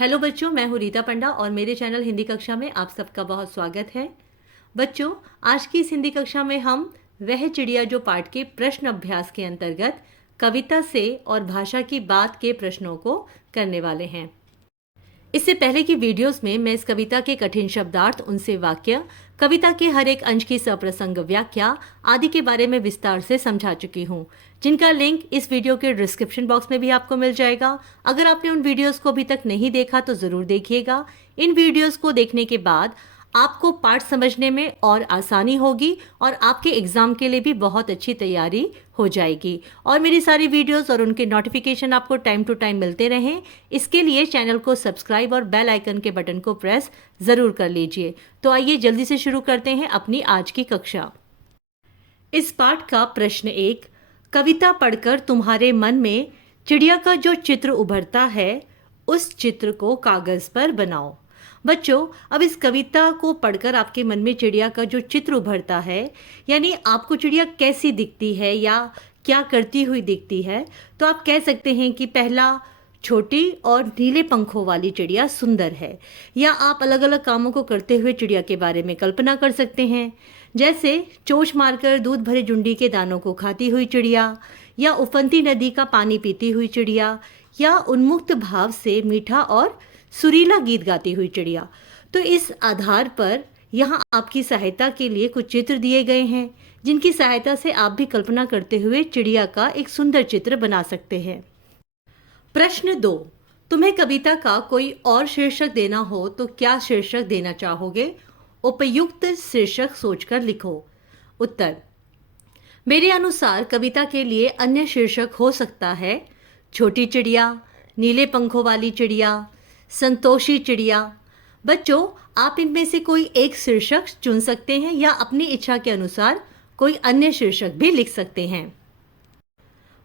Hello बच्चों, मैं हूँ रीता पंडा और मेरे चैनल हिंदी कक्षा में आप सबका बहुत स्वागत है। बच्चों, आज की इस हिंदी कक्षा में हम वह चिड़िया जो पाठ के प्रश्न अभ्यास के अंतर्गत कविता से और भाषा की बात के प्रश्नों को करने वाले हैं। इससे पहले की वीडियोस में मैं इस कविता के कठिन शब्दार्थ, उनसे वाक्य, कविता के हर एक अंश की सप्रसंग व्याख्या आदि के बारे में विस्तार से समझा चुकी हूँ, जिनका लिंक इस वीडियो के डिस्क्रिप्शन बॉक्स में भी आपको मिल जाएगा। अगर आपने उन वीडियोस को अभी तक नहीं देखा तो ज़रूर देखिएगा। इन वीडियोस को देखने के बाद आपको पाठ समझने में और आसानी होगी और आपके एग्ज़ाम के लिए भी बहुत अच्छी तैयारी हो जाएगी। और मेरी सारी वीडियोस और उनके नोटिफिकेशन आपको टाइम टू टाइम मिलते रहें, इसके लिए चैनल को सब्सक्राइब और बेल आइकन के बटन को प्रेस ज़रूर कर लीजिए। तो आइए जल्दी से शुरू करते हैं अपनी आज की कक्षा। इस पाठ का प्रश्न 1, कविता पढ़कर तुम्हारे मन में चिड़िया का जो चित्र उभरता है उस चित्र को कागज़ पर बनाओ। बच्चों, अब इस कविता को पढ़कर आपके मन में चिड़िया का जो चित्र उभरता है, यानी आपको चिड़िया कैसी दिखती है या क्या करती हुई दिखती है, तो आप कह सकते हैं कि पहला, छोटी और नीले पंखों वाली चिड़िया सुंदर है। या आप अलग अलग कामों को करते हुए चिड़िया के बारे में कल्पना कर सकते हैं, जैसे चोंच मारकर दूध भरे जुंडी के दानों को खाती हुई चिड़िया, या उफनती नदी का पानी पीती हुई चिड़िया, या उन्मुक्त भाव से मीठा और सुरीला गीत गाती हुई चिड़िया। तो इस आधार पर यहाँ आपकी सहायता के लिए कुछ चित्र दिए गए हैं, जिनकी सहायता से आप भी कल्पना करते हुए चिड़िया का एक सुंदर चित्र बना सकते हैं। प्रश्न 2, तुम्हें कविता का कोई और शीर्षक देना हो तो क्या शीर्षक देना चाहोगे? उपयुक्त शीर्षक सोचकर लिखो। उत्तर, मेरे अनुसार कविता के लिए अन्य शीर्षक हो सकता है छोटी चिड़िया, नीले पंखों वाली चिड़िया, संतोषी चिड़िया। बच्चों, आप इनमें से कोई एक शीर्षक चुन सकते हैं या अपनी इच्छा के अनुसार कोई अन्य शीर्षक भी लिख सकते हैं।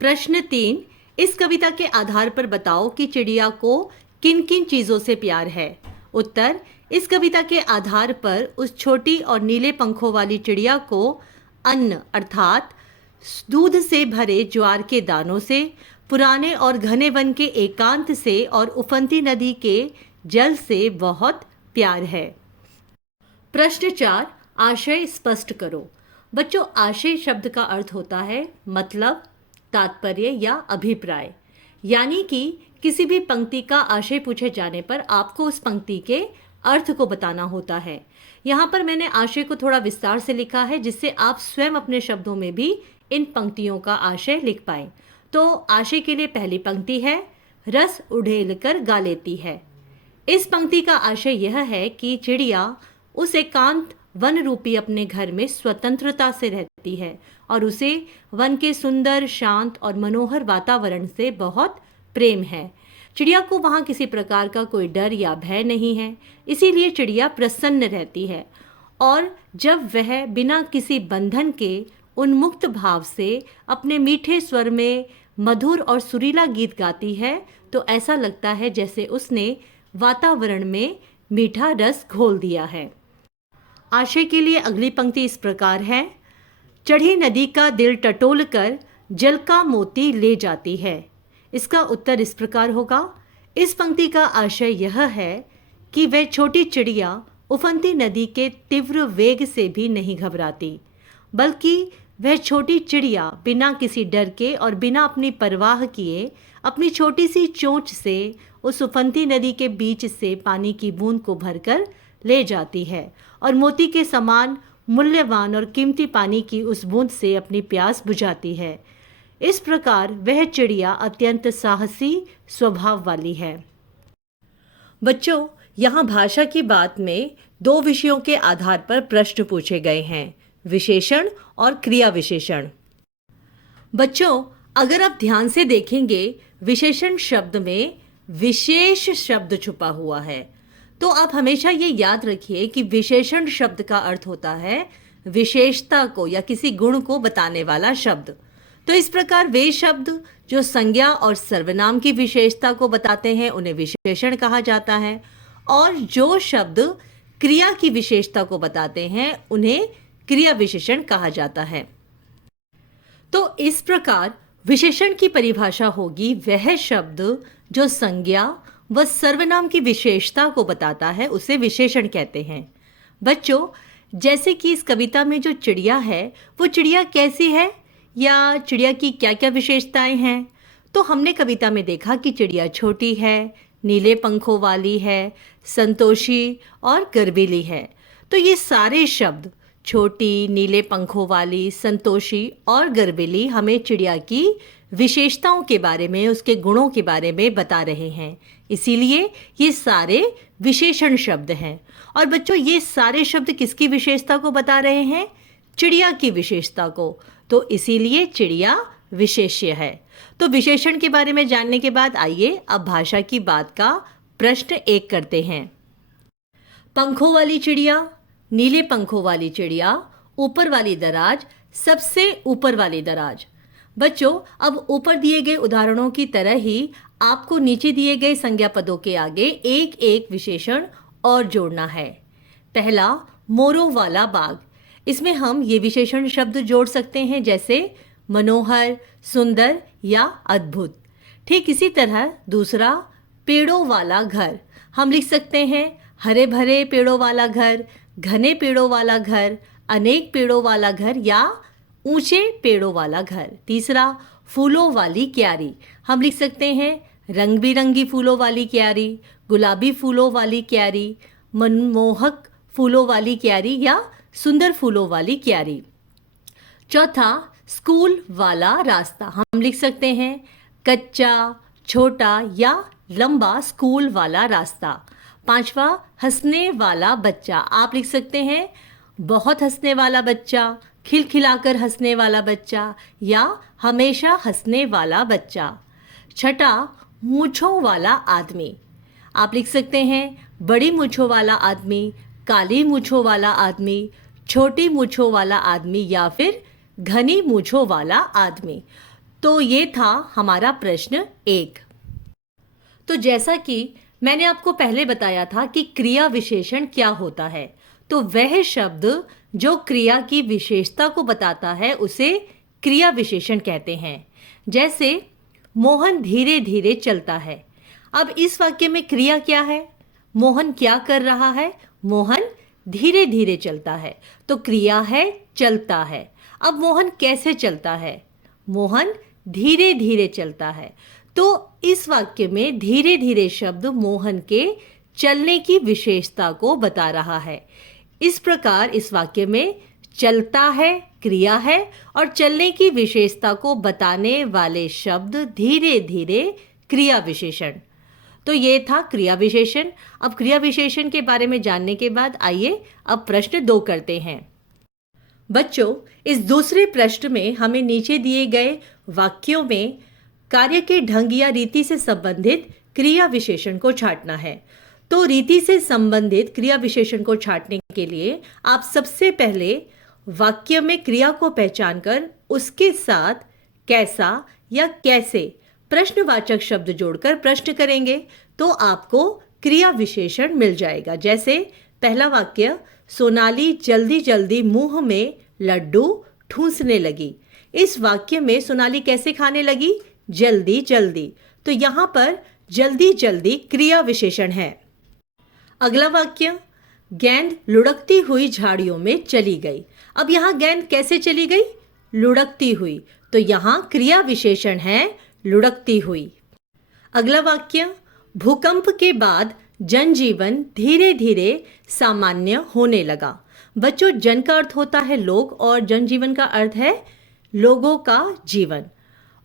प्रश्न 3, इस कविता के आधार पर बताओ कि चिड़िया को किन किन चीज़ों से प्यार है। उत्तर, इस कविता के आधार पर उस छोटी और नीले पंखों वाली चिड़िया को अन्न अर्थात दूध से भरे ज्वार के दानों से, पुराने और घने वन के एकांत से और उफनती नदी के जल से बहुत प्यार है। प्रश्न 4, आशय स्पष्ट करो। बच्चों, आशय शब्द का अर्थ होता है मतलब, तात्पर्य या अभिप्राय, यानी कि किसी भी पंक्ति का आशय पूछे जाने पर आपको उस पंक्ति के अर्थ को बताना होता है। यहाँ पर मैंने आशय को थोड़ा विस्तार से लिखा है, जिससे आप स्वयं अपने शब्दों में भी इन पंक्तियों का आशय लिख पाएं। तो आशय के लिए पहली पंक्ति है, रस उड़ेल कर गा लेती है। इस पंक्ति का आशय यह है कि चिड़िया उस एकांत वन रूपी अपने घर में स्वतंत्रता से रहती है और उसे वन के सुंदर, शांत और मनोहर वातावरण से बहुत प्रेम है। चिड़िया को वहाँ किसी प्रकार का कोई डर या भय नहीं है, इसीलिए चिड़िया प्रसन्न रहती है। और जब वह बिना किसी बंधन के उन्मुक्त भाव से अपने मीठे स्वर में मधुर और सुरीला गीत गाती है, तो ऐसा लगता है जैसे उसने वातावरण में मीठा रस घोल दिया है। आशय के लिए अगली पंक्ति इस प्रकार है, चढ़ी नदी का दिल टटोल कर जल का मोती ले जाती है। इसका उत्तर इस प्रकार होगा, इस पंक्ति का आशय यह है कि वह छोटी चिड़िया उफनती नदी के तीव्र वेग से भी नहीं घबराती, बल्कि वह छोटी चिड़िया बिना किसी डर के और बिना अपनी परवाह किए अपनी छोटी सी चोंच से उस उफनती नदी के बीच से पानी की बूंद को भरकर ले जाती है और मोती के समान मूल्यवान और कीमती पानी की उस बूंद से अपनी प्यास बुझाती है। इस प्रकार वह चिड़िया अत्यंत साहसी स्वभाव वाली है। बच्चों, यहाँ भाषा की बात में 2 विषयों के आधार पर प्रश्न पूछे गए हैं, विशेषण और क्रिया विशेषण। बच्चों, अगर आप ध्यान से देखेंगे, विशेषण शब्द में विशेष शब्द छुपा हुआ है। तो आप हमेशा ये याद रखिए कि विशेषण शब्द का अर्थ होता है विशेषता को या किसी गुण को बताने वाला शब्द। तो इस प्रकार वे शब्द जो संज्ञा और सर्वनाम की विशेषता को बताते हैं उन्हें विशेषण कहा जाता है, और जो शब्द क्रिया की विशेषता को बताते हैं उन्हें क्रिया विशेषण कहा जाता है। तो इस प्रकार विशेषण की परिभाषा होगी वह शब्द जो संज्ञा वह सर्वनाम की विशेषता को बताता है, उसे विशेषण कहते हैं। बच्चों, जैसे कि इस कविता में जो चिड़िया है वो चिड़िया कैसी है या चिड़िया की क्या क्या विशेषताएं हैं, तो हमने कविता में देखा कि चिड़िया छोटी है, नीले पंखों वाली है, संतोषी और गर्वीली है। तो ये सारे शब्द छोटी, नीले पंखों वाली, संतोषी और गर्वीली हमें चिड़िया की विशेषताओं के बारे में, उसके गुणों के बारे में बता रहे हैं। इसीलिए ये सारे विशेषण शब्द हैं। और बच्चों, ये सारे शब्द किसकी विशेषता को बता रहे हैं? चिड़िया की विशेषता को। तो इसीलिए चिड़िया विशेष्य है। तो विशेषण के बारे में जानने के बाद आइए अब भाषा की बात का प्रश्न 1 करते हैं। पंखों वाली चिड़िया, नीले पंखों वाली चिड़िया, ऊपर वाली दराज, सबसे ऊपर वाली दराज। बच्चों, अब ऊपर दिए गए उदाहरणों की तरह ही आपको नीचे दिए गए संज्ञा पदों के आगे एक एक विशेषण और जोड़ना है। पहला, मोरों वाला बाग। इसमें हम ये विशेषण शब्द जोड़ सकते हैं जैसे मनोहर, सुंदर या अद्भुत। ठीक इसी तरह दूसरा, पेड़ों वाला घर। हम लिख सकते हैं हरे भरे पेड़ों वाला घर, घने पेड़ों वाला घर, अनेक पेड़ों वाला घर या ऊंचे पेड़ों वाला घर। तीसरा, फूलों वाली क्यारी। हम लिख सकते हैं रंग बिरंगी फूलों वाली क्यारी, गुलाबी फूलों वाली क्यारी, मनमोहक फूलों वाली क्यारी या सुंदर फूलों वाली क्यारी। चौथा, स्कूल वाला रास्ता। हम लिख सकते हैं कच्चा, छोटा या लंबा स्कूल वाला रास्ता। पांचवा, हंसने वाला बच्चा। आप लिख सकते हैं बहुत हंसने वाला बच्चा, खिलखिलाकर हंसने वाला बच्चा या हमेशा हंसने वाला बच्चा। छठा, मूंछों वाला आदमी। आप लिख सकते हैं बड़ी मूंछों वाला आदमी, काली मूंछों वाला आदमी, छोटी मूंछों वाला आदमी या फिर घनी मूंछों वाला आदमी। तो ये था हमारा प्रश्न 1। तो जैसा कि मैंने आपको पहले बताया था कि क्रिया विशेषण क्या होता है, तो वह शब्द जो क्रिया की विशेषता को बताता है उसे क्रिया विशेषण कहते हैं। जैसे मोहन धीरे धीरे चलता है। अब इस वाक्य में क्रिया क्या है? मोहन क्या कर रहा है? मोहन धीरे धीरे चलता है। तो क्रिया है चलता है। अब मोहन कैसे चलता है? मोहन धीरे धीरे चलता है। तो इस वाक्य में धीरे धीरे शब्द मोहन के चलने की विशेषता को बता रहा है। इस प्रकार इस वाक्य में चलता है क्रिया है और चलने की विशेषता को बताने वाले शब्द धीरे धीरे क्रिया विशेषण। तो ये था क्रिया विशेषण। अब क्रिया विशेषण के बारे में जानने के बाद आइए अब प्रश्न 2 करते हैं। बच्चों, इस दूसरे प्रश्न में हमें नीचे दिए गए वाक्यों में कार्य के ढंग या रीति से संबंधित क्रिया विशेषण को छांटना है। तो रीति से संबंधित क्रिया विशेषण को छांटने के लिए आप सबसे पहले वाक्य में क्रिया को पहचानकर उसके साथ कैसा या कैसे प्रश्नवाचक शब्द जोड़कर प्रश्न करेंगे तो आपको क्रिया विशेषण मिल जाएगा। जैसे पहला वाक्य, सोनाली जल्दी जल्दी मुंह में लड्डू ठूंसने लगी। इस वाक्य में सोनाली कैसे खाने लगी? जल्दी जल्दी। तो यहाँ पर जल्दी जल्दी क्रिया विशेषण है। अगला वाक्य, गेंद लुढ़कती हुई झाड़ियों में चली गई। अब यहाँ गेंद कैसे चली गई? लुढ़कती हुई। तो यहाँ क्रिया विशेषण है लुढ़कती हुई। अगला वाक्य, भूकंप के बाद जनजीवन धीरे धीरे सामान्य होने लगा। बच्चों, जन का अर्थ होता है लोग और जनजीवन का अर्थ है लोगों का जीवन,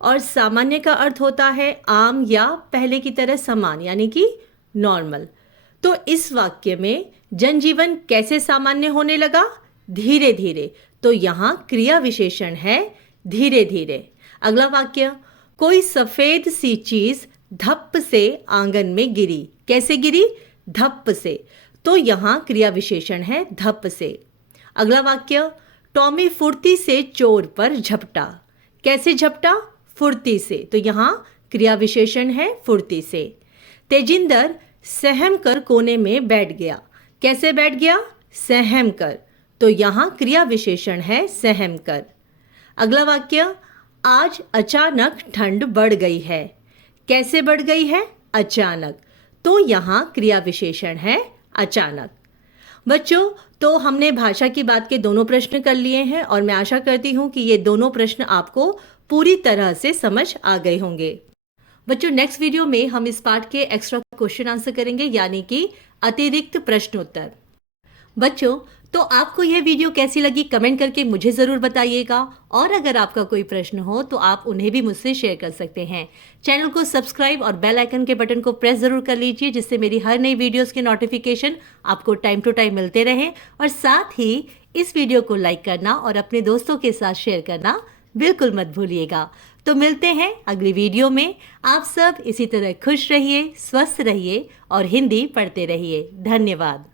और सामान्य का अर्थ होता है आम या पहले की तरह समान यानी कि नॉर्मल। तो इस वाक्य में जनजीवन कैसे सामान्य होने लगा? धीरे धीरे। तो यहाँ क्रिया विशेषण है धीरे धीरे। अगला वाक्य, कोई सफेद सी चीज धप्प से आंगन में गिरी। कैसे गिरी? धप्प से। तो यहाँ क्रिया विशेषण है धप्प से। अगला वाक्य, टॉमी फुर्ती से चोर पर झपटा। कैसे झपटा? फुर्ती से। तो यहाँ क्रिया विशेषण है फुर्ती से। तेजिंदर सहम कर कोने में बैठ गया। कैसे बैठ गया? सहम कर। तो यहाँ क्रिया विशेषण है सहम कर। अगला वाक्य, आज अचानक ठंड बढ़ गई है। कैसे बढ़ गई है? अचानक। तो यहाँ क्रिया विशेषण है अचानक। बच्चों, तो हमने भाषा की बात के दोनों प्रश्न कर लिए हैं और मैं आशा करती हूँ कि ये दोनों प्रश्न आपको पूरी तरह से समझ आ गए होंगे। बच्चों, नेक्स्ट वीडियो में हम इस पार्ट के एक्स्ट्रा क्वेश्चन आंसर करेंगे, यानी कि अतिरिक्त प्रश्न उत्तर। बच्चों, तो आपको यह वीडियो कैसी लगी कमेंट करके मुझे ज़रूर बताइएगा, और अगर आपका कोई प्रश्न हो तो आप उन्हें भी मुझसे शेयर कर सकते हैं। चैनल को सब्सक्राइब और बेल आइकन के बटन को प्रेस ज़रूर कर लीजिए, जिससे मेरी हर नई वीडियोस के नोटिफिकेशन आपको टाइम टू टाइम मिलते रहें। और साथ ही इस वीडियो को लाइक करना और अपने दोस्तों के साथ शेयर करना बिल्कुल मत भूलिएगा। तो मिलते हैं अगली वीडियो में। आप सब इसी तरह खुश रहिए, स्वस्थ रहिए और हिंदी पढ़ते रहिए। धन्यवाद।